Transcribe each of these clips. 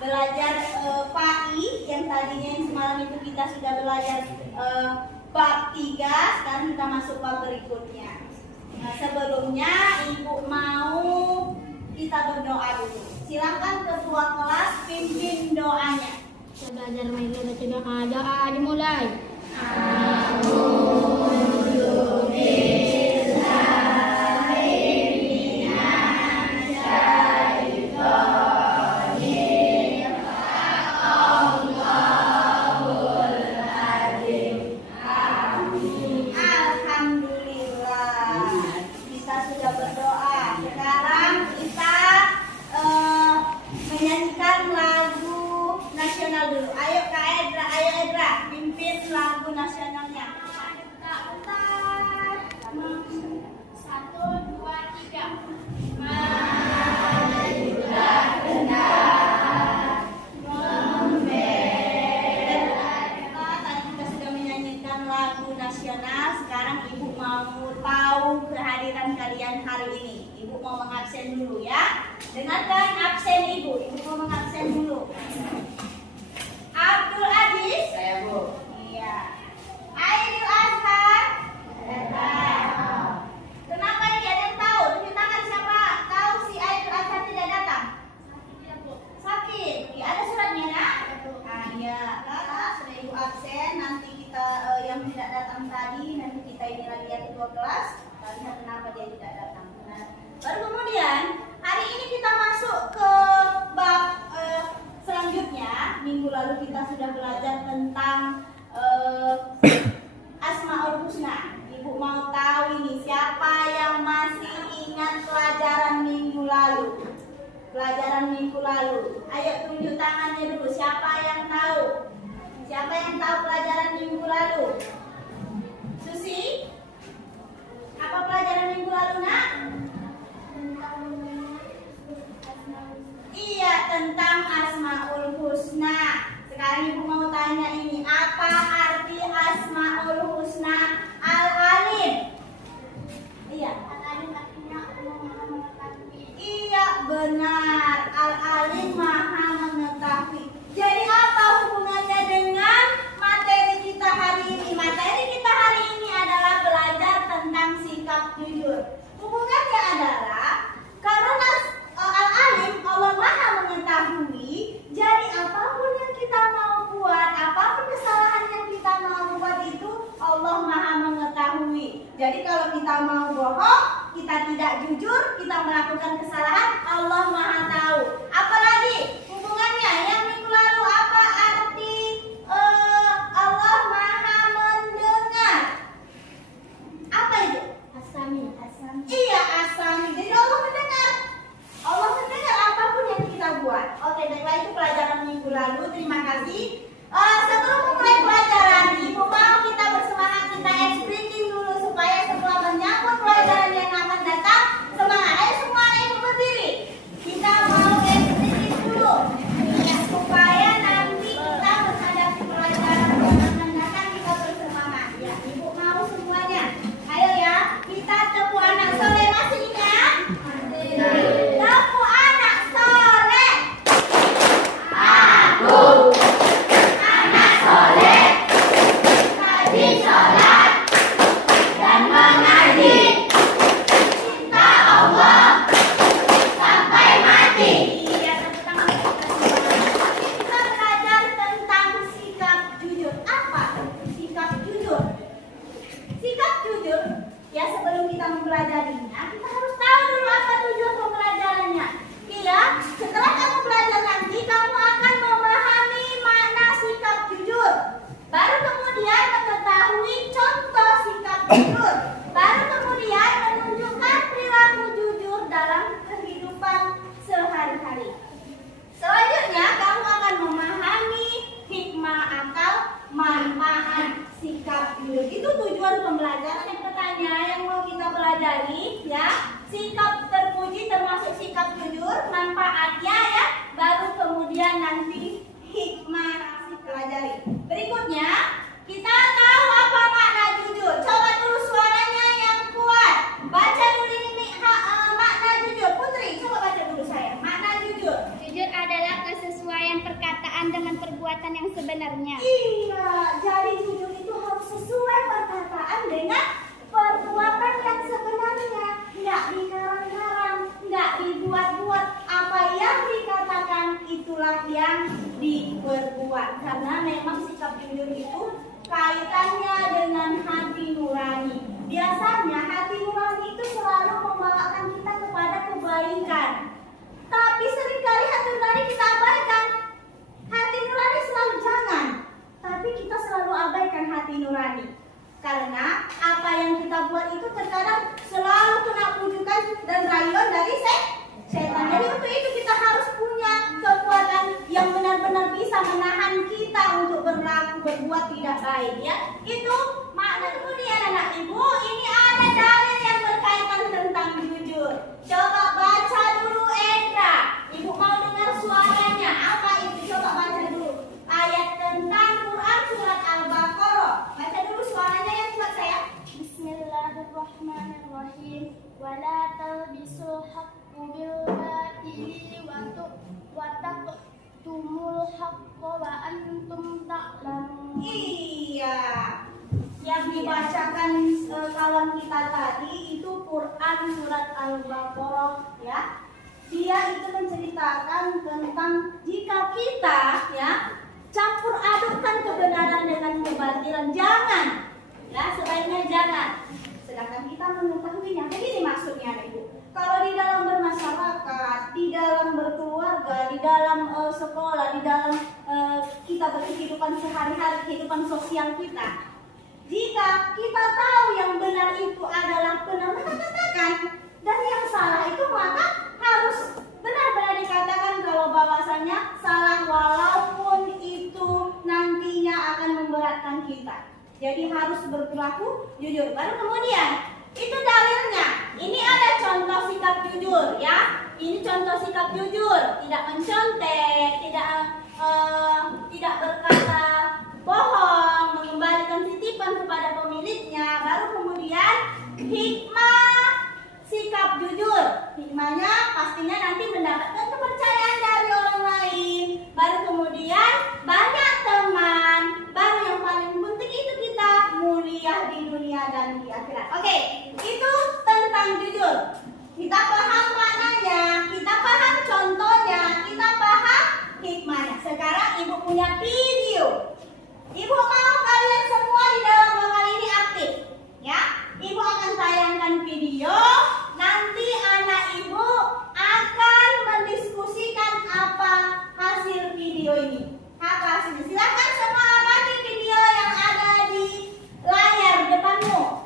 belajar PAI yang tadinya yang semalam itu kita sudah belajar bab 3, sekarang kita masuk bab berikutnya. Nah, sebelumnya Ibu mau kita berdoa dulu. Silakan ketua kelas pimpin doanya. Kita belajar main baca doa dimulai. Kalian hari ini, Ibu mau mengabsen dulu ya. Dengarkan absen Ibu mau mengabsen dulu. Abdul Aziz. Saya, Bu. Iya. Aidil Azhar. Kenapa ini ada yang tahu? Tunjuk tangan siapa tahu si Aidil Azhar tidak datang? Sakit. Ya, ada suratnya nak? Ah iya. Kakak sudah Ibu absen. Nanti kita yang tidak datang tadi nanti kita ini lagi ya ketua kelas. Lihat kenapa dia tidak datang. Nah, baru kemudian hari ini kita masuk ke bab selanjutnya. Minggu lalu kita sudah belajar tentang Asmaul Husna. Ibu mau tahu ini siapa yang masih ingat pelajaran minggu lalu? Pelajaran minggu lalu. Ayo tunjuk tangannya dulu. Siapa yang tahu? Siapa yang tahu pelajaran minggu lalu? Susi? Apa pelajaran minggu lalu nak? Iya, tentang Asmaul Husna. Sekarang Ibu mau tanya ini, apa arti Asmaul Husna Al-Alim? Iya. Al-Alim artinya Allah Maha Mengetahui. Iya, benar. Al-Alim Maha Mengetahui. Jadi apa hubungannya dengan materi kita hari ini? Materi kita hari ini adalah belajar tentang sikap jujur. Hubungannya adalah karena Al-Alim Allah Maha Mengetahui, jadi apapun yang kita mau buat, apapun kesalahan yang kita mau buat itu Allah Maha Mengetahui. Jadi kalau kita mau bohong, kita tidak jujur, kita melakukan kesalahan, Allah Maha tahu. Apalagi hubungannya yang minggu lalu, apa arti Allah Maha mendengar? Apa itu? Asami. Iya, Asami. Jadi Allah mendengar. Allah mendengar apapun yang kita buat. Oke, baiklah itu pelajaran minggu lalu. Terima kasih. Sebelum memulai pelajaran, Ibu mau kita bersemangat, kita explain dulu supaya setelah menyambut pelajaran yang akan datang semangat. Ayo semua Ibu berdiri. Kita mau explain dulu supaya nanti kita menghadapi pelajaran yang akan datang kita bersemangat. Ya, Ibu mau semuanya. Ayo ya, kita tepuk anak soleh, masih ingat? Tepuk anak soleh. Aku anak perkataan dengan perbuatan yang sebenarnya. Iya, jadi jujur itu harus sesuai perkataan dengan perbuatan yang sebenarnya. Nggak dikarang-karang, nggak dibuat-buat. Apa yang dikatakan itulah yang diperbuat. Karena memang sikap jujur itu kaitannya dengan hati nurani. Biasanya hati nurani itu selalu membawakan kita kepada kebaikan. Tapi seringkali hati nurani kita abaikan. Hati nurani selalu jangan, tapi kita selalu abaikan hati nurani. Karena apa yang kita buat itu terkadang selalu kena pujukan dan rayuan dari setan. Jadi untuk itu kita harus punya kekuatan yang benar-benar bisa menahan kita untuk berbuat tidak baik, ya. Itu makna. Kemudian anak ibu, ini ada dalil yang berkaitan tentang jujur. Coba baca dulu Endra. Ibu mau dengar suaranya. Apa itu? Coba baca dulu. Ayat tentang Quran surat Al-Baqarah. Baca dulu suaranya yang kuat saya. Bismillahirrahmanirrahim. Wala talbisul haqqu bil batili wa taqtumul haqqa wa antum ta'lamun. Iya. Yang dibacakan kawan kita tadi itu Quran surat Al-Baqarah, ya. Dia itu menceritakan tentang jika kita, ya, campur adukkan kebenaran dengan kebatilan, jangan, ya, sebaiknya jangan. Sedangkan kita mengetahuinya. Begini maksudnya, Ibu. Kalau di dalam bermasyarakat, di dalam berkeluarga, di dalam sekolah, di dalam kita berkehidupan sehari-hari, kehidupan sosial kita, jika kita tahu yang benar itu adalah benar, maka katakan. Dan yang salah itu maka harus benar-benar dikatakan kalau bahwasanya salah, walaupun itu nantinya akan memberatkan kita. Jadi harus berperilaku jujur. Baru kemudian itu dalilnya. Ini ada contoh sikap jujur, ya. Ini contoh sikap jujur, tidak mencontek, tidak berkata bohong, mengembalikan titipan kepada pemiliknya. Baru kemudian hikmah sikap jujur. Hikmahnya pastinya nanti mendapatkan kepercayaan dari orang lain. Baru kemudian banyak teman. Baru yang paling penting itu kita mulia di dunia dan di akhirat. Oke, itu tentang jujur. Kita paham maknanya, kita paham contohnya, kita paham hikmahnya. Sekarang ibu punya video. Ibu mau kalian semua di dalam lokal ini aktif, ya. Ibu akan tayangkan video. Nanti anak ibu akan mendiskusikan apa hasil video ini. Apa hasilnya? Silakan semua amati video yang ada di layar depanmu.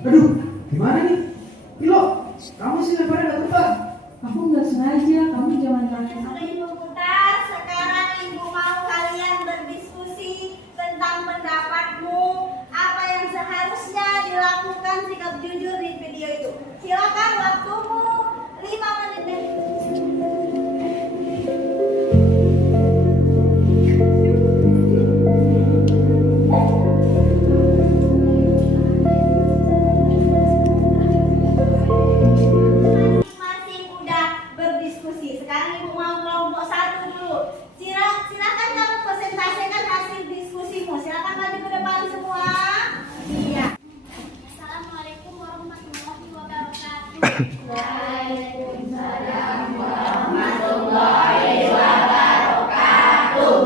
Aduh, gimana nih? Pilo, kamu sih lebarnya nggak tepat. Aku nggak sengaja, kamu jangan tanya. Sudah ibu putar. Sekarang ibu mau kalian berdiskusi tentang pendapatmu. Apa yang seharusnya dilakukan sikap jujur di video itu. Silakan, waktumu 5 menit. Masing-masing udah berdiskusi. Sekarang ibu mau kelompok satu dulu. Silakan kamu presentasikan hasil diskusimu. Silakan maju ke depan semua. Iya. Assalamualaikum warahmatullahi wabarakatuh. Waalaikumsalam warahmatullahi wabarakatuh.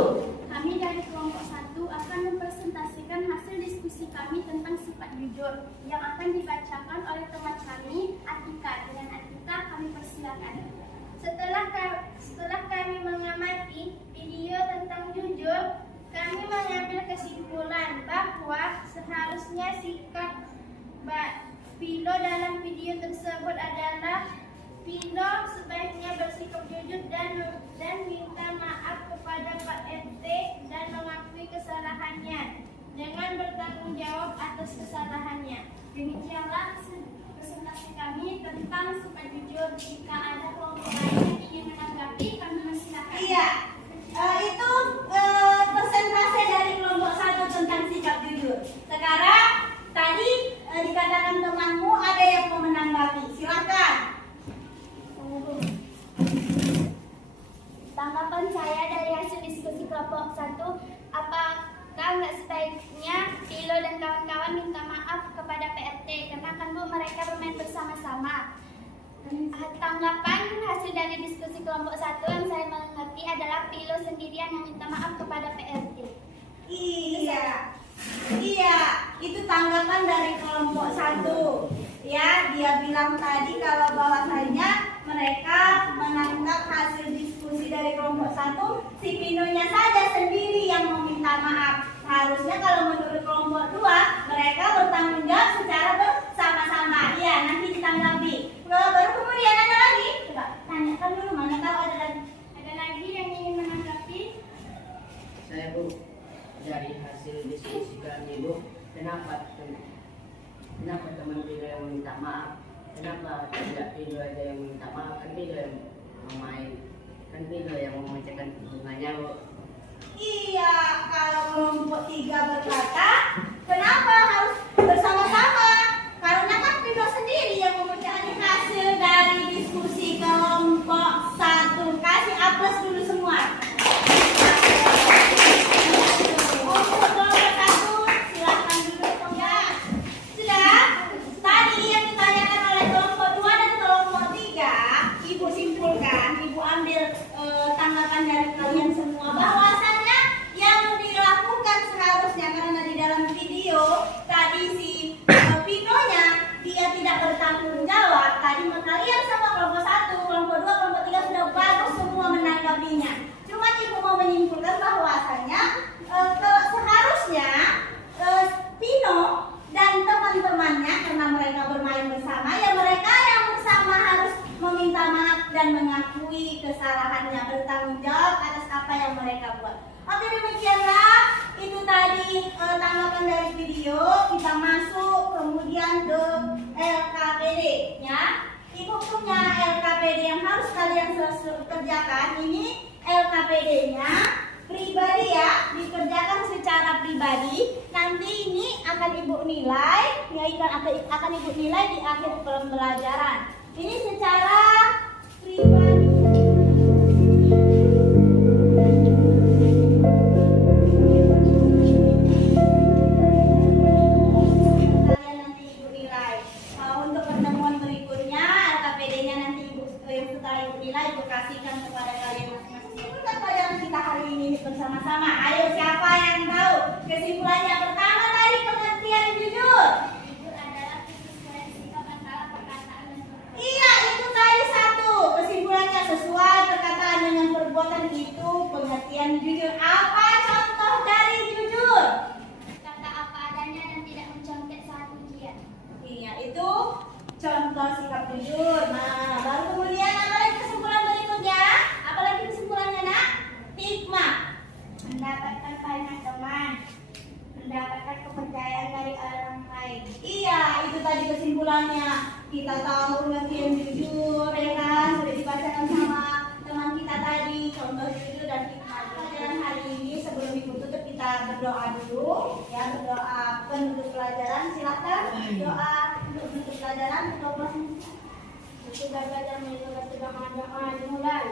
Kami dari kelompok 1 akan mempresentasikan hasil diskusi kami tentang sifat jujur yang akan dibacakan oleh teman kami, Atika. Dengan Atika kami persilakan. Setelah kami mengamati video tentang jujur, kami mengambil kesimpulan bahwa seharusnya sikap Pilo dalam video tersebut adalah Pilo sebaiknya bersikap jujur dan minta maaf kepada Pak RT dan mengakui kesalahannya dengan bertanggung jawab atas kesalahannya. Demikianlah presentasi kami. tentang sifat jujur. Jika ada kelompok lain yang ingin menanggapi, kami persilakan. Iya, itu persentase dari kelompok 1 tentang sikap jujur. Sekarang tadi dikatakan temanmu ada yang mau menanggapi. Silakan. Tanggapan saya dari hasil diskusi kelompok 1, apakah nggak sebaiknya Pilo dan kawan-kawan minta maaf kepada PRT karena kan Bu mereka bermain bersama-sama. Tanggapan hasil dari diskusi kelompok 1 yang saya mengerti adalah Pilo sendirian yang minta maaf kepada PRT. Iya, itu tanggapan dari kelompok 1. Ya, dia bilang tadi kalau bahwasanya mereka menangkap hasil diskusi dari kelompok 1, si Pinonya saja sendiri yang meminta maaf. Harusnya kalau menurut kelompok 2, mereka bertanggung jawab secara bersama-sama. Iya, nanti ditanggapi. Baru kemudian ada lagi? Coba tanyakan dulu, mana tahu ada lagi. Ada lagi yang ingin menanggapi? Saya Bu, dari hasil diskusi kami Bu, kenapa teman Pilo yang minta maaf? Kenapa tidak Pilo aja yang minta maaf? Kan Pilo yang memain, kan Pilo yang memecahkan hubungannya Bu. Iya, kalau kelompok 3 berkata, kenapa harus bersama-sama? Karena kan Pino sendiri yang memecahkan hasil dari diskusi kelompok 1. Kasih aplaus dulu semua. Untuk kelompok 1, silakan dulu ya. Sudah? Tadi yang ditanyakan oleh kelompok 2 dan kelompok 3, Ibu simpulkan, Ibu ambil tanggapan dari kalian semua bahwasannya yang dilakukan seharusnya, karena di dalam video tadi si Pinonya dia tidak bertanggung jawab. Tadi kalian sama kelompok 1, kelompok 2, kelompok 3 sudah bagus semua menanggapinya. Cuma Ibu mau menyimpulkan bahwasannya seharusnya Pino dan teman-temannya, karena mereka bermain bersama, ya mereka yang bersama harus meminta maaf dan mengakui kesalahannya, bertanggung jawab atas apa yang mereka buat. Oke, demikianlah itu tadi tanggapan dari video. Kita masuk kemudian ke LKPD ya. Ibu punya LKPD yang harus kalian kerjakan. Ini LKPD-nya pribadi ya, dikerjakan secara pribadi. Nanti ini akan Ibu nilai, ya akan Ibu nilai di akhir pembelajaran. Ini secara pribadi. Kalian nanti Ibu nilai. Untuk pertemuan berikutnya, LKPD-nya nanti Ibu yang setelah Ibu nilai Ibu kasihkan kepada kalian masing-masing. Ikutan pelajaran kita hari ini bersama-sama. Ayo, siapa yang tahu kesimpulannya? Pertama tadi pengertian jujur. Jujur adalah kesesuaian sikap antara perkataan dan perbuatan. Iya, itu tadi 1. Kesimpulannya sesuai perkataan dengan perbuatan, itu pengertian jujur. Apa contoh dari jujur? Kata apa adanya dan tidak mencontek saat ujian. Iya, itu contoh sikap jujur. Nah, baru kemudian apa lagi kesimpulan berikutnya? Apa lagi kesimpulannya, Nak? Hikmah. Mendapatkan pandangan teman, mendapatkan kepercayaan dari orang lain. Iya, itu tadi kesimpulannya. Kita tahu pengertian jujur, ya kan? Sudah dibacakan sama teman kita tadi, contoh jujur dan hikmah. Pelajaran hari ini sebelum Ibu tutup kita berdoa dulu, ya, berdoa penutup pelajaran. Silakan doa untuk penutup pelajaran. Untuk belajar menjaga doa dimulai.